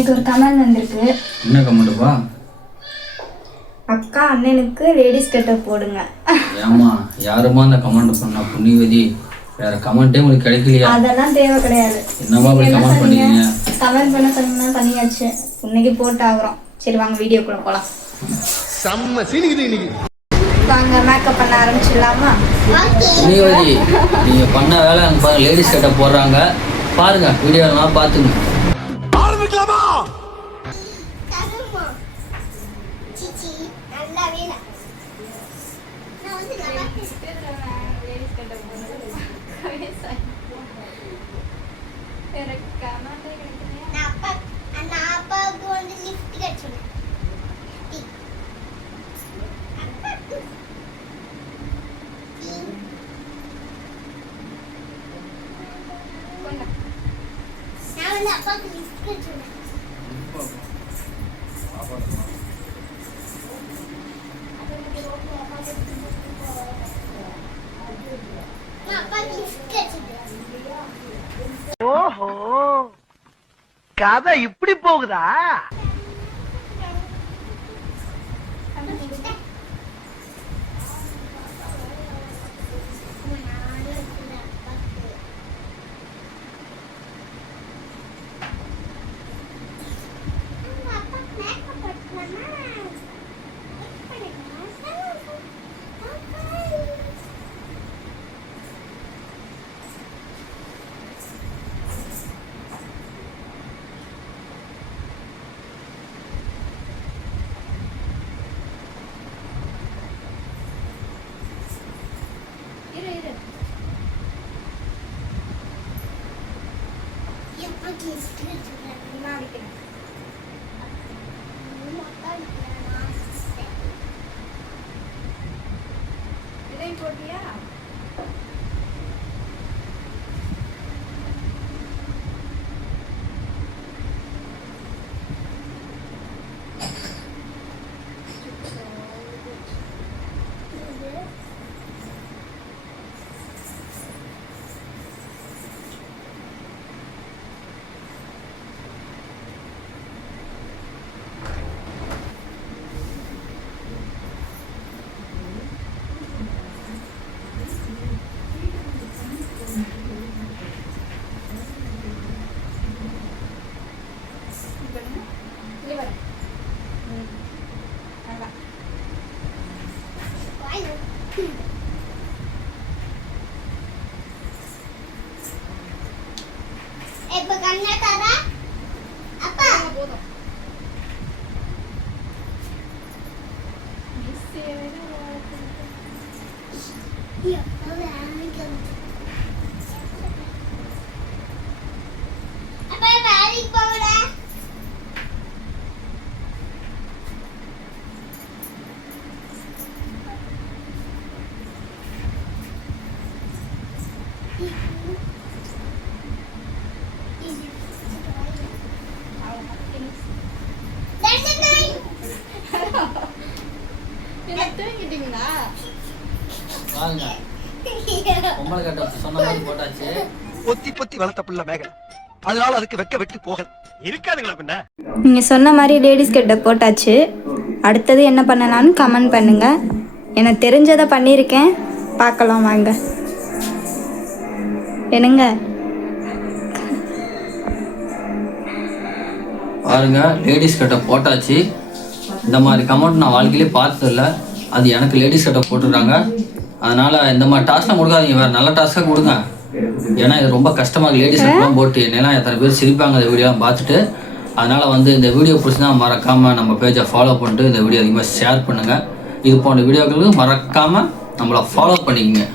எனக்கு ஒரு கமெண்ட் வந்திருக்கு. என்ன கமெண்ட்டுப்பா அக்கா அண்ணனுக்கு லேடிஸ் கட்ட போடுங்க. ஏமா யாருமா அந்த கமெண்ட் பண்ணா புண்ணியவதி வேற கமெண்ட்டே உங்களுக்கு கிடைக்கலையா? அதெல்லாம் தேவை கிடையாது. என்னமா அப்படி கமெண்ட் பண்ணீங்க? கமெண்ட் பண்ண சொன்னீங்கன்னா பண்ணியாச்சு. இன்னைக்கு போட்டு ஆகுறோம் சரி வாங்க வீடியோக்குள்ள போலாம். செம்ம சீனிக்குது இன்னைக்கு. வாங்க மேக்கப் பண்ண ஆரம்பிச்சிடலாமா? புண்ணியவதி நீங்க பண்ண வேலை அங்க பாருங்க லேடிஸ் கிட்ட போடுறாங்க. பாருங்க வீடியோலாம் பார்த்துங்க. ஆரம்பிக்கலாமா அப்பாவுக்கு லிஃப்ட் கிடைச்சோன்னேன் அப்பாவுக்கு லிஃப்ட் கிடைச்சது ஓஹோ கதை இப்படி போகுதா அப்பாவுக்கு லிஃப்ட் கிடைச்சது போட்டியா? இப்ப கண்ணா தாரா அப்பா அப்பா பாருங்க பொம்பளை கட்ட சொன்ன மாதிரி போட்டாச்சு. பொத்தி பொத்தி வளர்த்த பிள்ளை மேகன் அதனால அதுக்கு வெக்க வெட்டு போகல. இருக்காதுங்களா பின்ன நீங்கள் சொன்ன மாதிரி லேடிஸ் கிட்ட போட்டாச்சு. அடுத்தது என்ன பண்ணலான்னு கமெண்ட் பண்ணுங்க. எனக்கு தெரிஞ்சதை பண்ணியிருக்கேன். பார்க்கலாம் வாங்க. என்னங்க? பாருங்க லேடிஸ் கிட்ட போட்டாச்சு. இந்த மாதிரி கமெண்ட் நான் வாழ்க்கையிலே பார்த்ததில்ல. அது எனக்கு லேடிஸ் கிட்ட போட்டுடுறாங்க அதனால இந்த மாதிரி டாஸ்க்லாம் கொடுக்காதீங்க. வேற நல்ல டாஸ்க்காக கொடுங்க. ஏன்னா இது ரொம்ப கஷ்டமாக லேடிஸ் கிட்டலாம் போட்டு என்னெல்லாம் எத்தனை பேர் சிரிப்பாங்க இந்த வீடியோலாம் பார்த்துட்டு. அதனால் வந்து இந்த வீடியோ பிடிச்சினா மறக்காமல் நம்ம பேஜை ஃபாலோ பண்ணிட்டு இந்த வீடியோ அதிகமாக ஷேர் பண்ணுங்கள் இது போன்ற வீடியோக்களுக்கு மறக்காமல் நம்மளை ஃபாலோ பண்ணிக்கங்க.